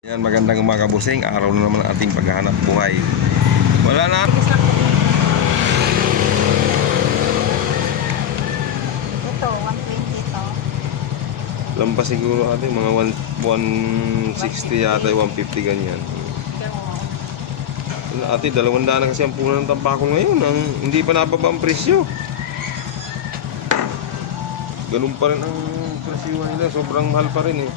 Yan, magandang umaga busing. Araw na naman ang ating paghahanap buhay. Wala na. Ito, 120 to. Lampas siguro ating mga 160 yata, 150 ganyan. Ate, 200 na kasi ang puno ng tampako ngayon. Hindi pa nababa ang presyo. Ganun pa rin ang presyo nila. Sobrang mahal pa rin eh.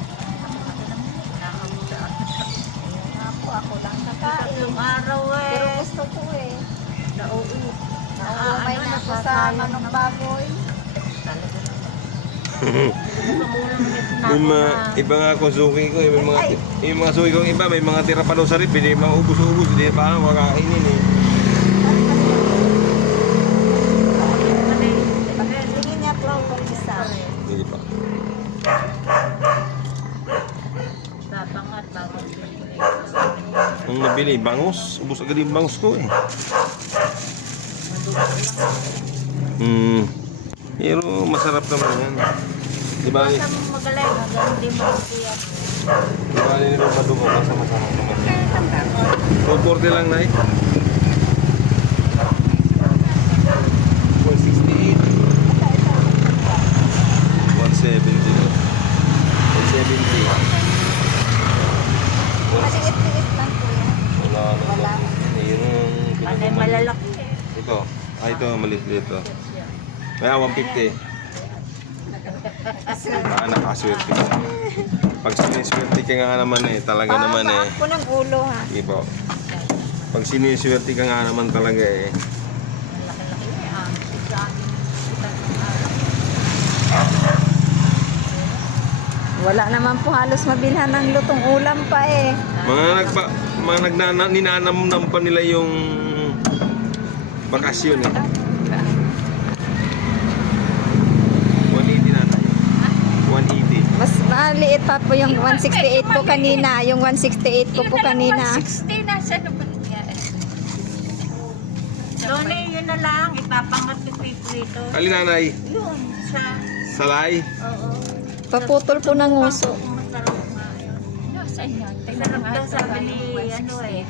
Ako lang kakain. Yung araw eh. Pero gusto ko eh. Nauumay na ako sa manong baboy. Yung mga iba nga kung suki ko, yung mga suki ko iba, may mga tira pa daw sa rip, hindi mga ubus-ubus, hindi pa makakainin eh. Tingin niya po kung isa. Hindi pa. Babangat, babangat. Ang nabili, bangus. Ubus agad yung bangus ko eh. Pero masarap naman yan. Diba? Magaling, hindi mo siya. Diba nila madugo ka sa masarap naman yan. 240 lang na eh. 168. 170. 170. Maliit-liit lang po yan. Wala. Yung Panay malalaki. ito. Ito maliit ito. Kaya 150. Nakaswerte ka. Pag siniswerte ka nga naman eh, talaga naman eh. Paak po ng ulo ha. Sige po. Pag siniswerte ka nga naman talaga eh. Laki-laki ah. Wala naman po halos mabilhan ng lutong ulam pa eh. Ninanamnam pa nila yung bakasyon eh. 180 na tayo. 180. Mas maliit pa po yung 168 ko kanina. Yung 168 ko po kanina. 160 na siya naman nangyari. Lone, yun na lang. Ipapangat ko ito. Alin nanay? Yun, sa... Salay? Oo. Paputol po ng nguso. Masarap nga yun. Saan yan? Masarap daw sabi ni ano eh.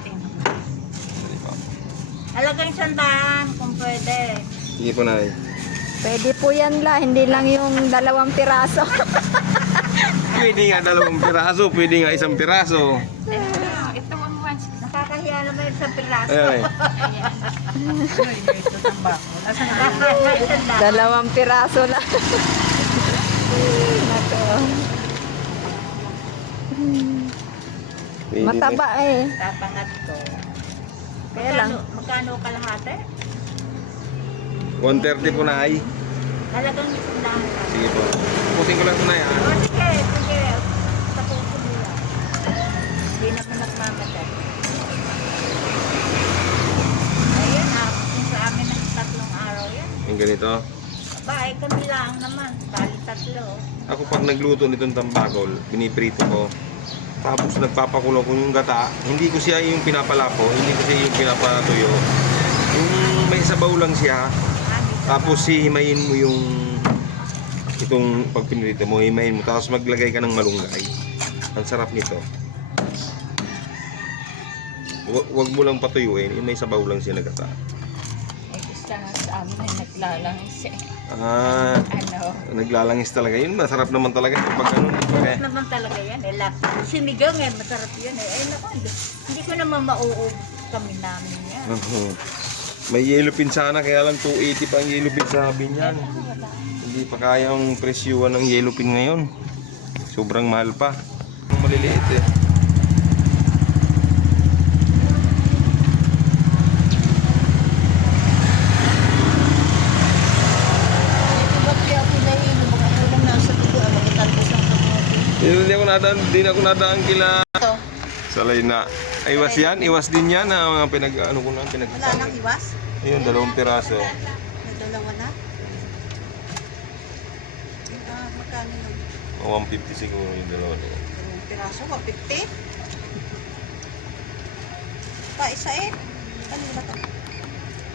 Halagang 100 kung pwede. Sige po nay. Pwede po yan la. Hindi lang yung 2 piraso. Pwede nga 2 piraso, pwede nga 1 piraso. Ito ang once. Nakakahiya naman yung sa piraso. Ayan eh. Ito ang bako. Nakakahiya. 2 piraso lang. Pwede Mataba eh. Papangat ko. Kaya lang. Magkano kalahati? 130 po nay. Halagang 100. Sige po. Pusin ko lang po nay ha. O sige, sige. Tapusin mo lang. Hindi naman nagmamadali. Ayun, yung sa amin ng 3 araw yan. Yung ganito. Ba, kami lang naman. Bali 3. Ako pag nagluto nitong tambakol, piniprito ko. Tapos nagpapakulo ko yung gata. Hindi ko siya yung pinapalapo, hindi ko siya yung pinapatuyo. Yung may sabaw lang siya. Tapos hihimayin mo yung itong pag pinirito mo, himayin mo. Tapos maglagay ka ng malunggay. Ang sarap nito. Huwag mo lang patuyuin, yung may sabaw lang siya na gata. Ay, gusto nga sa amin ay naglalangis eh. Naglalangis talaga yun. Masarap naman talaga pag ano. Masarap naman talaga yan. Sinigang eh, masarap yan eh. Ay naku, hindi ko naman mauubos kami namin yan. May yellow pin sana, kaya lang 280 pa ang yellow pin sabi niyan. Hindi pa kaya ang presyuhan ng yellow pin ngayon. Sobrang mahal pa. Maliliit eh. Hindi ako nadaan kila Salay na. Iwas yan? Iwas din yan na mga pinag-ano ko na pinag. Wala nang iwas? Ayun, 2 piraso. May 2 na? Magkano yun? 150 siguro yung 2. 2 piraso, 150? Pa isa eh. Ano ba ito?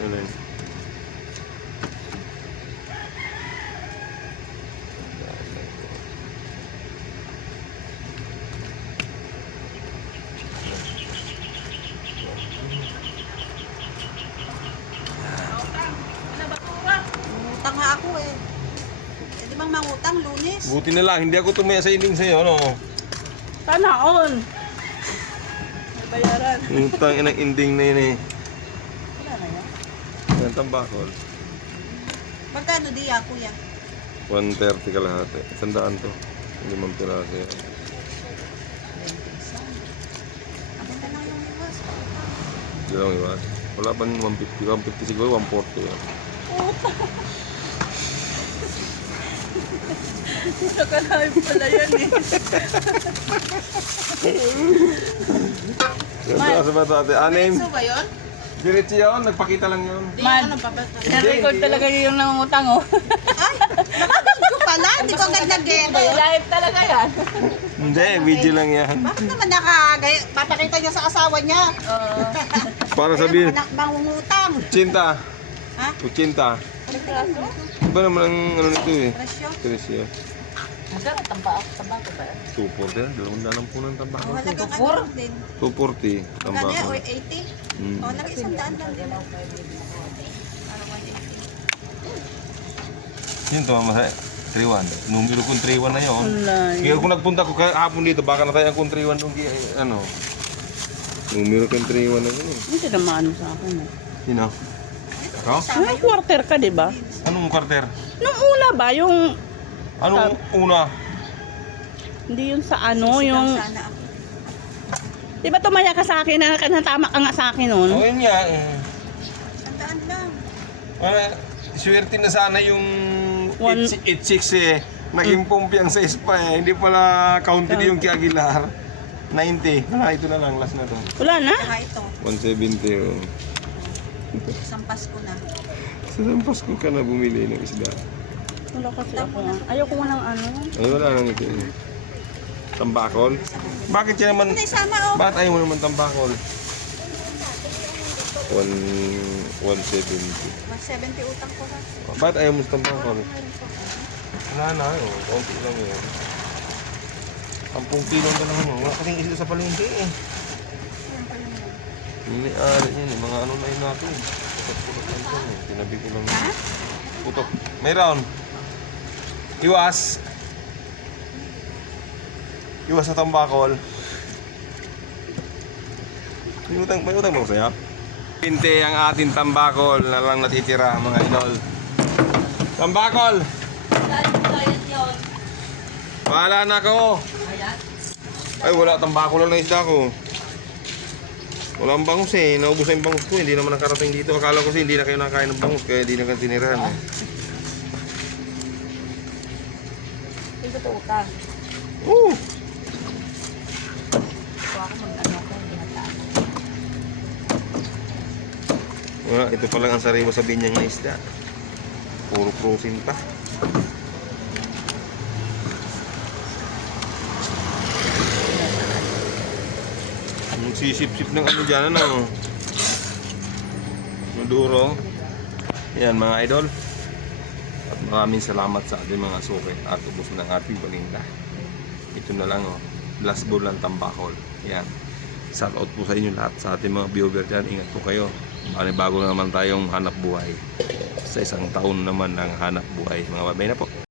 Ano yun? Buti na lang, hindi ako tumaya sa ining sa'yo, ano? Sana all. May bayaran. Utang inang ending na yun eh. Wala na yan. Yan, tambakol. Magkano diya, kuya? 130 kalahati. 100 to. 5 piraso yan. Ako na lang yung iwas. Dalawang iwas. Wala pa ng 150. 150 siguro, 140 yan. Nakalain pala yan eh. Yan sa bata ate. Anim. So ba yun? Diretso yun, nagpakita lang yun. Di, Man. ano pa ba? Na-record talaga yung nangungutang, oh. Ay, nakapag ko pala. Hindi ko agad nag-get. Live talaga yan. Hindi, video lang yan. Bakit naman papakita niya sa asawa niya? Oo. Para sabihin, Anak mangungutang. 80. Ha? 80. Iba naman ang ano nito eh. Presyo? Presyo. Magkano tamba ko ba? 240 yan. 200 po ng Ang tambakol. halagang Tupor? ano din. 240 Magkano yan? O tambakol. 80? Mm. O, nag-100 lang din. Para 180. Yun to, masaya. 3-1. Numero kong 3-1 na yun. Kaya kung nagpunta ko kahapon dito, baka natayang kong 3-1 nung ano. Numero kong 3-1 na yun eh. Hindi na maano sa akin. Eh. Sino? Ako? Nung quarter ka, di ba? Anong quarter? Nung una ba, yung... Anong una? Hindi yun sa ano, yung... Sana ako. Di ba tumaya ka sa akin, natama ka nga sa akin nun? Oh, yun nga eh. Sandaan lang. Swerte na sana yung One- 86 eh. Naging pumpiang sa ispa eh. Hindi pala counted yung kay Aguilar. 90. Wala, ito na lang. Last na to. Wala na? Saka ito. 170 oh. Isang Pasko na. Sa Pasko ka na bumili ng isda. Wala kasi ako. Ayoko nga ng ano. Ay, wala nang ito eh. Tambakol? Bakit siya naman... Ano isama o? Bakit ayaw mo naman tambakol? 170. 170 utang ko ha. Bakit ayaw mo sa tambakol? Wala na oh. Kaunti lang yun. 10 kilo na lang mo. Wala kasing isda sa palengke eh. Niliari yun eh. Mga ano na yun natin. Putok-putok lang ito eh. Tinabi ko lang. Putok. Mayroon. Iwas. Iwas sa tambakol. May utang ba ko sa'yo? Pinte ang ating tambakol na lang natitira mga idol. Tambakol! Bahala na ako. Ay wala tambakol lang na isda ko. Wala ang bangus eh. Naubos na yung bangus ko. Hindi naman nakarating dito. Akala ko kasi hindi na kayo nakain ng bangus kaya hindi na kayo tinirahan eh. Hindi ko ito utang. Oo! Kung ako mag-ano ko, hindi hataan. Wala, ito pa lang ang sariwa sa binyang na isda. Puro protein pa. Magsisip-sip ng ano dyan, ano? Maduro. Yan mga idol. At maraming salamat sa ating mga suki at ubos ng ating paninda. Ito na lang oh. Last bowl ng tambakol. Yan. Shout out po sa inyo lahat sa ating mga viewer dyan. Ingat po kayo. Bago na naman tayong hanap buhay. Sa isang taon naman ng hanap buhay. Mga babay na po.